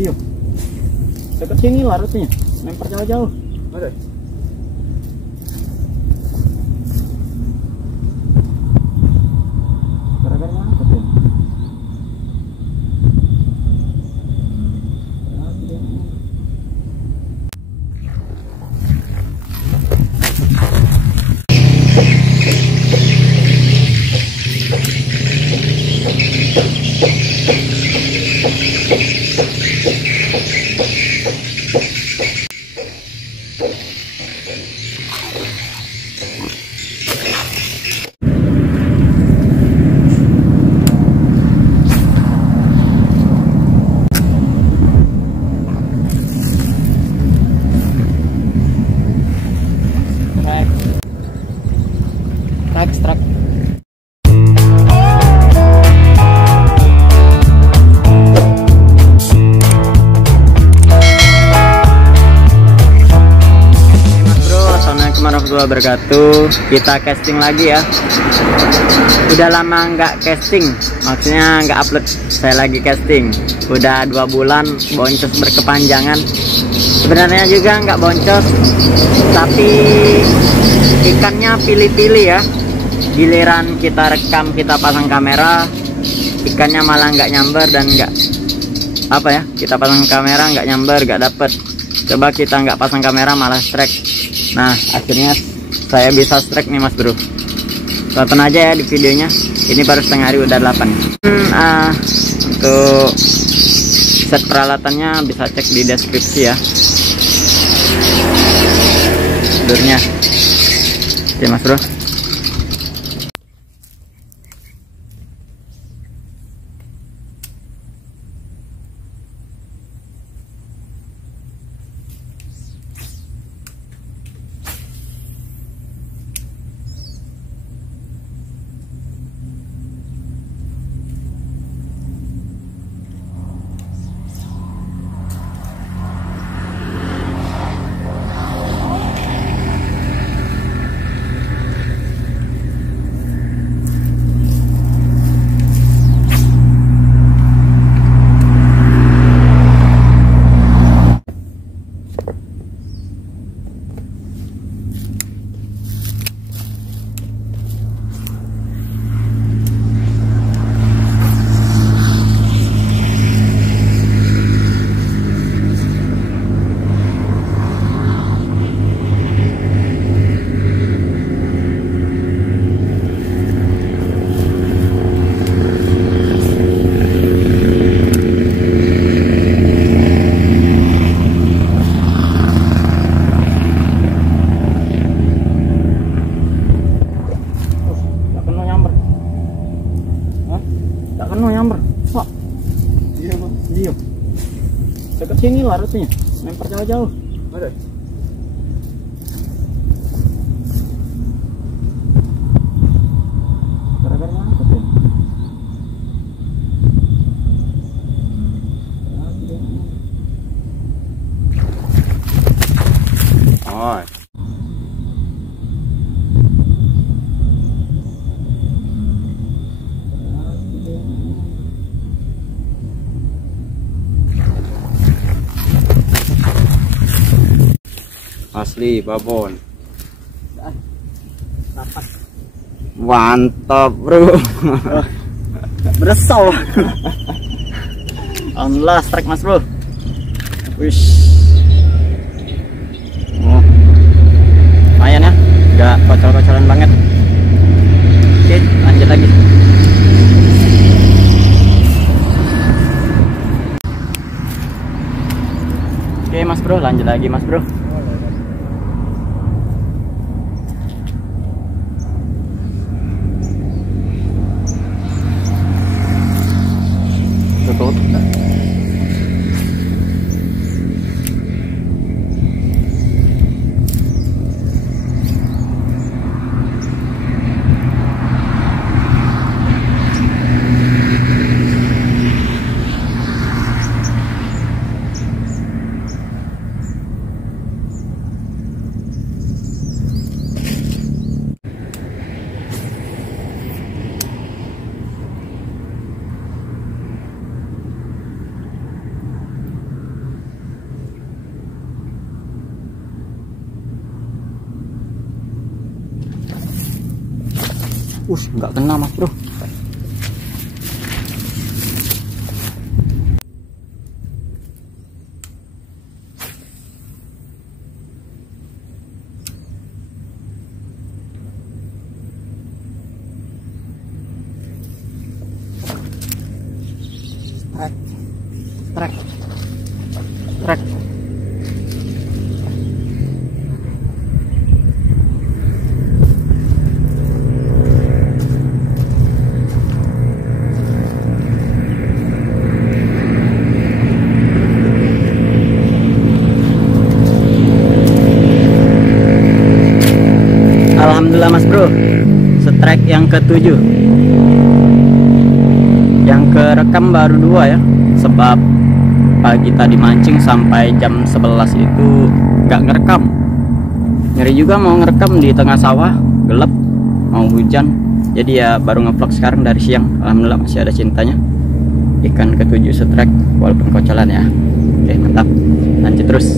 Iya. Deket sini lah harusnya. Lempar jauh-jauh. Ada. Gara-gara ngangkut ya. Truk. Assalamualaikum warahmatullahi wabarakatuh. Kita casting lagi ya. Udah lama nggak casting, maksudnya nggak upload. Saya lagi casting. Udah 2 bulan boncos berkepanjangan. Sebenarnya juga nggak boncos, tapi ikannya pilih-pilih ya. Giliran kita rekam, kita pasang kamera, ikannya malah nggak nyamber dan nggak apa ya. Kita pasang kamera nggak nyamber, nggak dapet. Coba kita nggak pasang kamera malah strike. Nah akhirnya saya bisa strike nih mas bro. Tonton aja ya di videonya. Ini baru setengah hari udah 8. Untuk set peralatannya bisa cek di deskripsi ya. Lurnya. Oke mas bro. Iya. Deket sini lah harusnya. Lempar jauh-jauh. Ada. Gara-gara ngangkut ya. Oh. Asli babon. Mantap bro. Beresau. Alhamdulillah strike mas bro. Wish. Oh. Lumayan ya. Gak kocol-kocolan banget. Oke lanjut lagi. Oke mas bro, lanjut lagi mas bro. Tutup. Nggak kena mas bro. Trek. Alhamdulillah mas bro, strike yang ke-7. Yang kerekam baru 2 ya, sebab pagi tadi mancing sampai jam 11 itu nggak ngerekam. Ngeri juga mau ngerekam di tengah sawah, gelap, mau hujan. Jadi ya baru ngevlog sekarang dari siang. Alhamdulillah masih ada cintanya. Ikan ke-7 strike walaupun kocolan ya. Oke mantap, lanjut terus.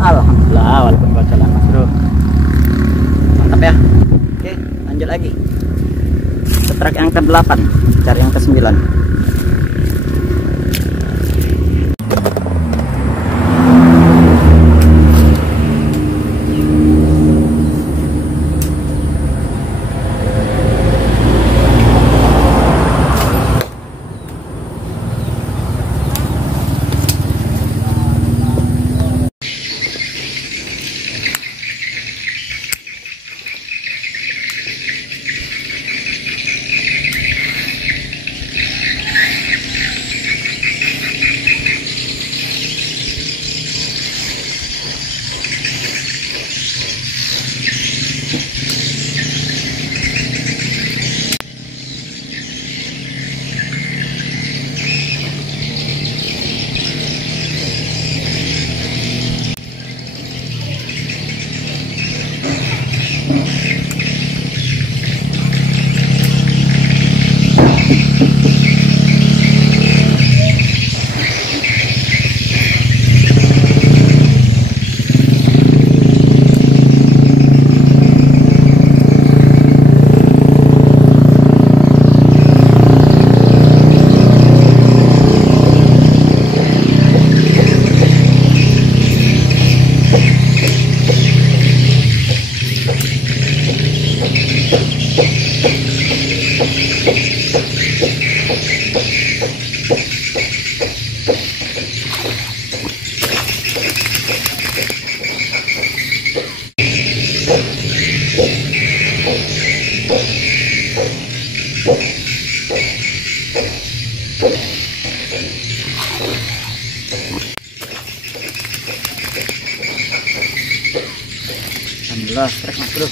Alhamdulillah walaupun kocolan mas bro, mantap ya. Oke lanjut lagi, strike yang ke-8, cari yang ke-9. Alhamdulillah strike mas bro,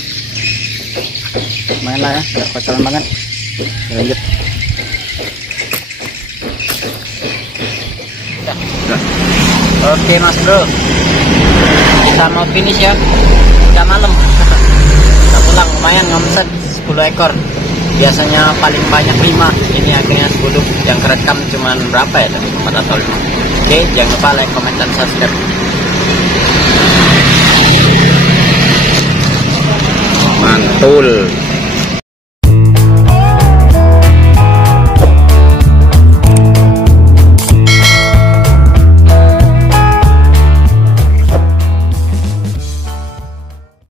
lumayan lah ya, nggak kocoran banget. Lanjut. Oke mas bro, kita mau finish ya, udah malam. Kita pulang, lumayan ngomset 10 ekor, biasanya paling banyak 5, ini akhirnya 10. Yang kerekam cuman berapa ya tadi, 4 atau 5. Oke, jangan lupa like, comment, dan subscribe. Mantul.